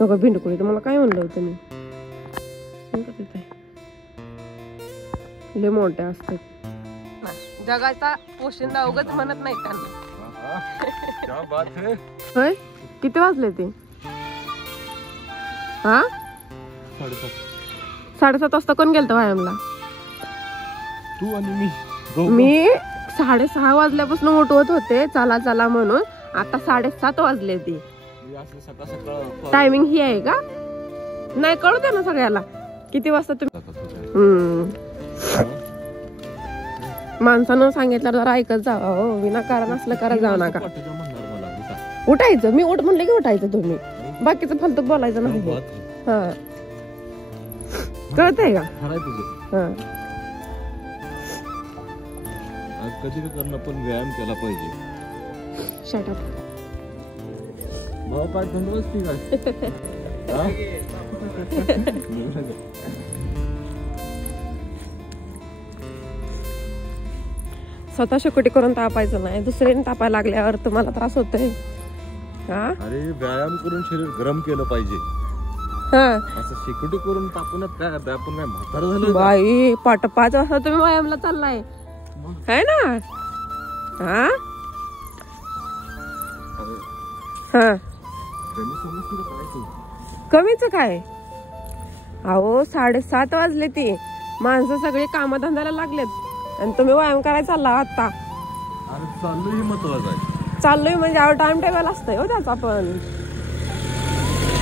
बघा भिंडकुळी तुम्हाला काय म्हणलं होतं मी लय मोठ्या असतात. जगाचा पोशिंदा उगाच म्हणत नाही त्यांना. होय किती वाजले ते? हा 7:30 वाजता कोण गेलतं व्यायामला? तू आणि मी 6:30 वाजल्यापासून उठवत होते चला चला म्हणून. आता 7:30 वाजले ते. टायमिंग ही आहे का? नाही कळू द्या ना सगळ्याला किती वाजता तुम्ही. माणसानं सांगितलं जरा ऐकत जावा हो. विनाकारण असलं करत जाऊ नका. उठायचं मी उठ म्हणले की उठायचं तुम्ही. बाकीचं फालतू बोलायचं नाही. हा कळतंय का? हा कधी करणं पण व्यायाम केला पाहिजे. Shut up. भाऊ काय थंड बसती काय? स्वतः शेकोटी करून तापायचं नाही. दुसऱ्याने तापायला लागल्यावर तुम्हाला त्रास होतोय. हा अरे व्यायाम करून शरीर गरम केलं पाहिजे. हा असं शेकोटी करून तापण्यात काय अर्थ? आपण काय म्हातार झालो? बाई 5:30 वाजता तुम्ही व्यायामला चाललाय है ना? हा हा कमीच काय? अहो 7:30 वाजले ती. माणसं सगळे कामधंद्याला लागलेत आणि तुम्ही व्यायाम करायला चालला आता. अरे चाललोय महत्वाचं आहे. चाललोय म्हणजे अहो टाइम टेबल असतंय हो त्याचा पण.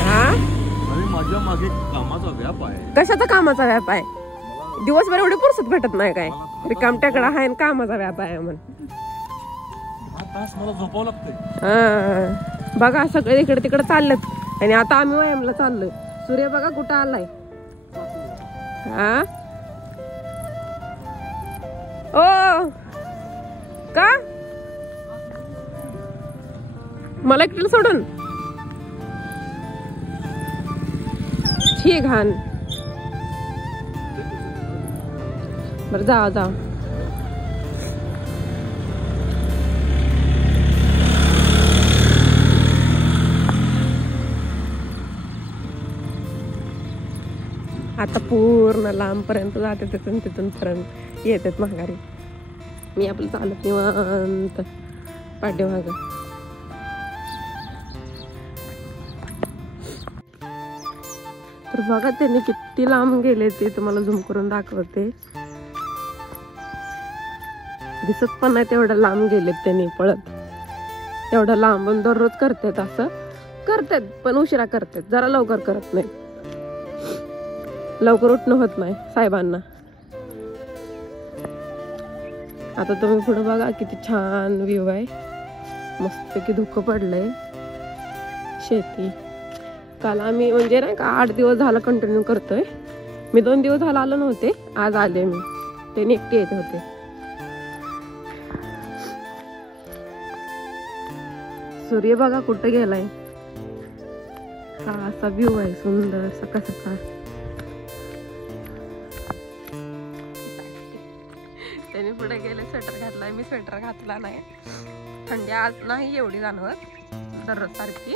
हा अरे माझ्या मागे कामाचा व्याप आहे. कशाचा कामाचा व्याप आहे? दिवसभर एवढी फुरसत भेटत नाही काय? रिकाम टेकडा आहे आणि कामाचा व्याप आहे म्हण. 10 तास मला झोपावं लागतंय. हा बघा सगळे इकडे तिकडे चाललेत आणि आता आम्ही व्यायामला चाललोय. सूर्य बघा कुठं आलाय. हा ओ का मला एकटीला सोडून छी घाण. बरं जा जा. आता पूर्ण लांब पर्यंत जाते तिथून पर्यंत येतात माघारी. मी आपलं चालत निवांत पाठीमाग. तर बघा त्यांनी किती लांब गेले ते तुम्हाला झूम करून दाखवते. दिसत पण नाही तेवढं लांब गेलेत त्यांनी पळत. एवढं लांबून दररोज करतात. असं करतात पण उशिरा करतात. जरा लवकर करत नाही. लवकर उठणं होत नाही साहेबांना. आता तुम्ही पुढे बघा किती छान व्ह्यू आहे. मस्तपैकी धुकं पडलंय. शेती काल आम्ही म्हणजे नाही का 8 दिवस झाला कंटिन्यू करतोय. मी 2 दिवस झाला आलो नव्हते. आज आले मी. ते एकटे येत होते. सूर्य बघा कुठे गेलाय. हा असा व्ह्यू आहे सुंदर सकाळ सकाळ. त्यांनी पुढे गेले स्वेटर घातलाय. मी स्वेटर घातला नाही. थंडी आज नाही एवढी जाणवत दररोज सारखी.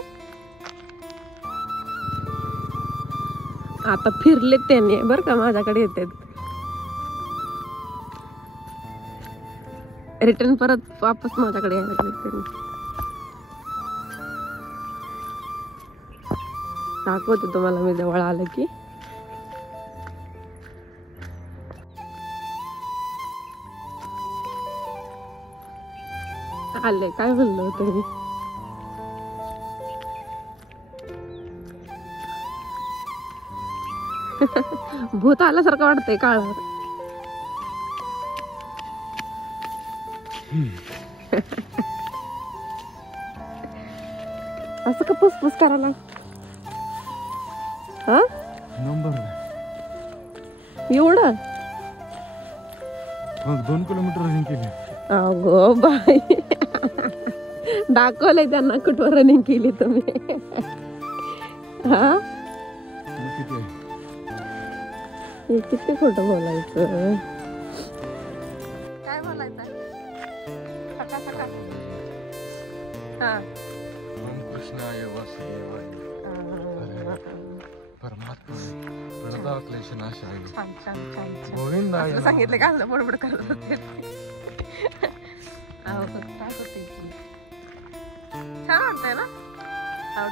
आता फिरलेत त्यांनी बरं का माझ्याकडे येतात. रिटर्न परत वापस माझ्याकडे यायला लागले. दाखवते तुम्हाला मी जवळ आलं की. आले काय म्हणलं होतं मी. भूत आल्यासारखं वाटतंय काळावर. असं का पुसपुस करायला? हा नंबर एवढं 2 किलोमीटर रनिंग केली. अगो बाई दाखवलंय त्यांना कुठवर रनिंग केली तुम्ही. हा किती खोटं बोलायचं. काय बोलायचं सकाळ सकाळ. हा कृष्णाय वासुदेवाय. छान छान छान गोविंद छान सांगितलं का बडबड करत होते त्रास होते की छान वाटतंय ना.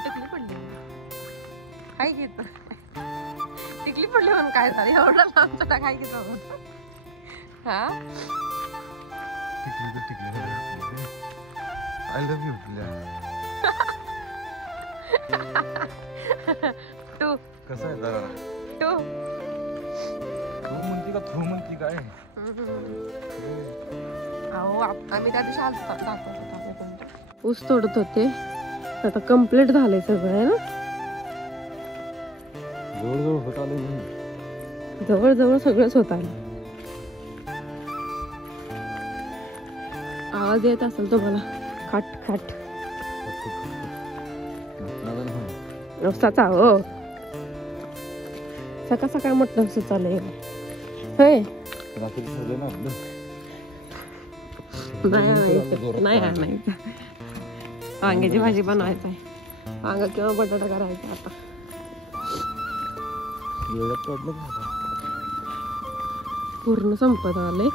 टिकली पडली काय घेत टिकली पडली म्हणून काय झालं एवढं लांबचा काय घेत हा. I love you. तू कसं आहे जरा तू तू म्हणती का तू म्हणती काय. अहो आम्ही त्या दिवशी दाखवत होतो ऊस तोडत होते. आता कम्प्लीट झालंय सगळं आहे ना. जवळजवळ होत आलं नाही. जवळ सगळंच होत आलं. आवाज येत असेल तुम्हाला खाट खाट रस्ताचा. हो सकाळ सकाळ म्हटलं सुचालय होय. रात्री ठरले ना आपलं नाही वांग्याची भाजी बनवायचं आहे. वांगा किंवा बटाटा करायचा. आता पूर्ण संपत आले.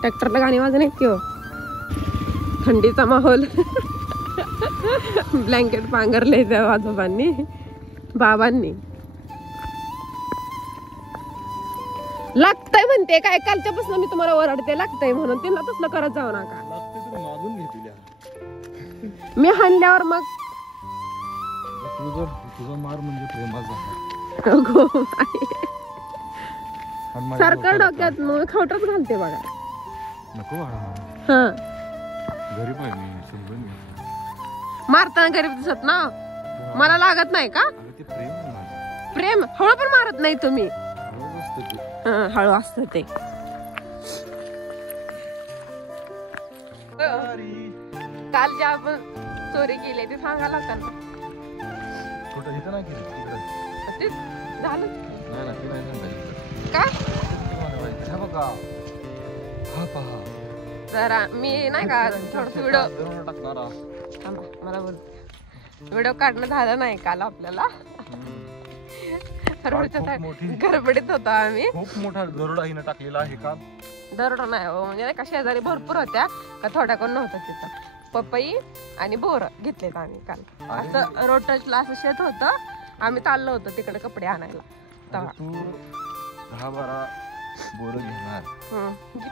ट्रॅक्टरला गाणी वाजत नाहीत किंवा थंडीचा माहोल. ब्लँकेट पांघरले त्या आजोबांनी बाबांनी. लागतंय म्हणते काय कालच्यापासून मी तुम्हाला ओरडते लागतंय म्हणून. त्यांना तसलं करत जाऊ नका. मी हाणल्यावर मग तुझा मार म्हणजे प्रेमाचा. सारखं डोक्यात खवटच घालते बघा. नको हा गरीब आहे मी. मारताना गरीब दिसत ना. मला लागत नाही का प्रेम. हळू पण मारत नाही तुम्ही. हळू असत ते. काल जे आपण चोरी केली ते सांगायला लागतात ना. ते झालं का. जरा मी नाही का थोडस व्हिडिओ मला बोल व्हिडिओ काढणं झालं नाही काल आपल्याला. गडबडीत होता आम्ही. खूप मोठा दरोडा हिने टाकलेला आहे का. दरोडा नाही हो म्हणजे का शेजारी भरपूर होत्या का थोड्या कोण नव्हता तिथं. पपई आणि बोर घेतलेत आम्ही काल. असं रोड टचला असं शेत होतं. आम्ही चाललो होतो तिकडे कपडे आणायला. तू 10-12 बोर घेणार.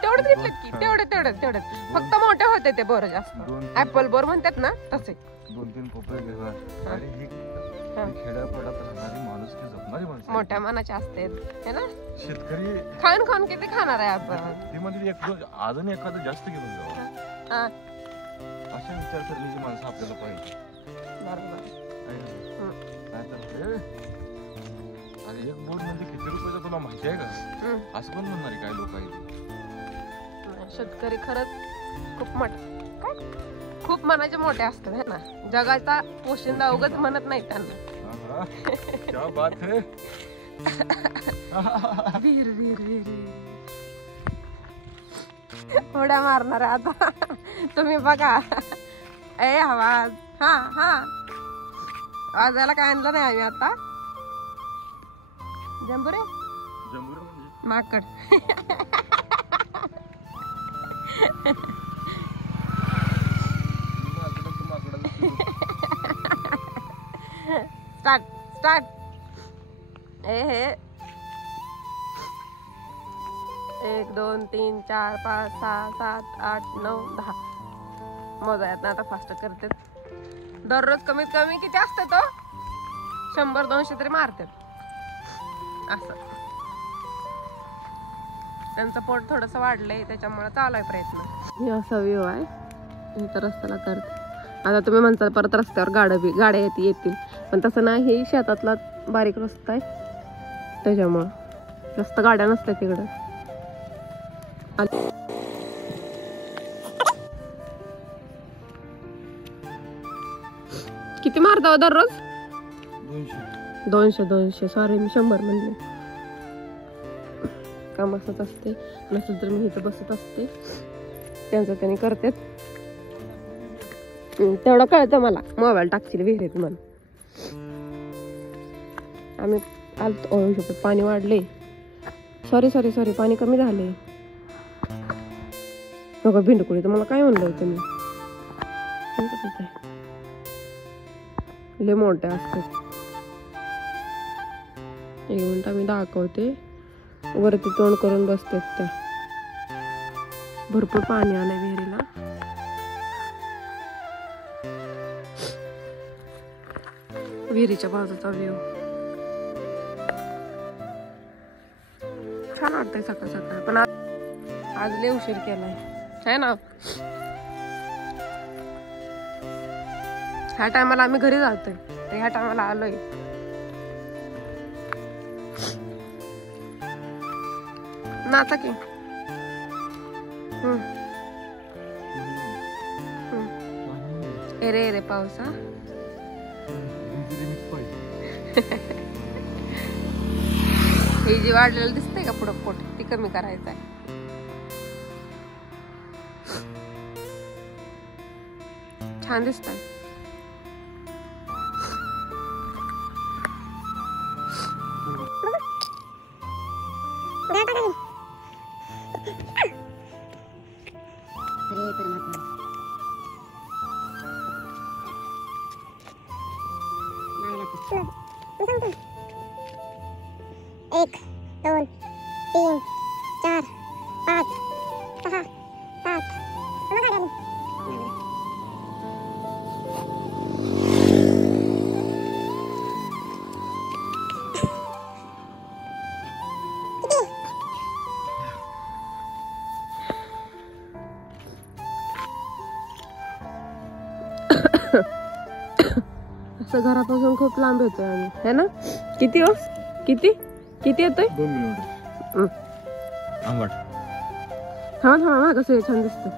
तेवढेच घेतलेत की तेवढे फक्त मोठे होते ते बोर जास्त. ऍपल बोर म्हणतात ना तसे. 2-3 पोपळे घेणार. आणि ही खेड्यापाड्यात राहणारी माणूस की जपणारी माणसं मोठ्या मनाचे असते है ना. शेतकरी खाऊन किती खाणार आहे आपण. ती म्हणजे अजून एखादं जास्त घेऊन जावं. अशा विचारसरणीची माणसं आपल्याला पाहिजे. अरे एक बोट म्हणजे किती रुपयाचं तुला माहिती आहे का. असं पण म्हणणारी काय लोक आहेत. शेतकरी खरंच खूप मनाचे मोठे असतात है ना. जगाचा पोशिंदा उगाच म्हणत नाही त्यांना. क्या बात है. वीर उड्या मारणार आता तुम्ही बघा. ए आवाज हा आवाजाला काय आणलं नाही आम्ही आता. जंबुरे म्हणजे माकड. स्टार्ट. हे 1 2 3 4 5 6 7 8 9 10 मोजायत ना आता. फास्ट करते. दररोज कमीत कमी किती असते तो 100-200 तरी मारतात. असं त्यांचं पोट थोडस वाढलंय त्याच्यामुळे चालू आहे प्रयत्न. असा व्ह्यू आहे इथं रस्त्याला करते. आता तुम्ही म्हणता परत रस्त्यावर गाड्या येतील पण तसं नाही. शेतातला बारीक रस्ता आहे त्याच्यामुळं रस्ता गाड्या नसतात तिकडं. किती मारता दररोज. 200 सॉरी मी 100 म्हणले. काम असत असते नसेल तर मी इथं बसत असते त्यांचं त्यांनी करतात. तेवढं कळतं मला, मोबाईल टाकशील विहिरीत म्हणून. आम्ही आलतो शपथ, पाणी वाढले. सॉरी पाणी कमी झाले. बघा भिंडकुळी, तर मला काय म्हणलं होतं मी, लय मोठे असतात. एक मिनिट मी दाखवते. वरती तोंड करून बसतात त्या. भरपूर पाणी आलंय विहिरीला. विहिरीच्या बाजूचा व्ह्यू छान वाटतंय सकाळ सकाळ. पण आज लय उशीर केलाय है ना. ह्या टायमाला आम्ही घरी जातोय, तर ह्या टायमाला आलोय. नाचा की. रे पावसा. हे जे वाढलेलं दिसतंय का पुढं पोट, ती कमी करायचं आहे. छान दिसतंय. एक, दोन, तीन, चार, पाच, सहा, सात. असं घरापासून खूप लांब येतोय आम्ही, है ना. किती हो, किती येतोय. 2 मिनिट आंबट. हा कसं छान दिसतं.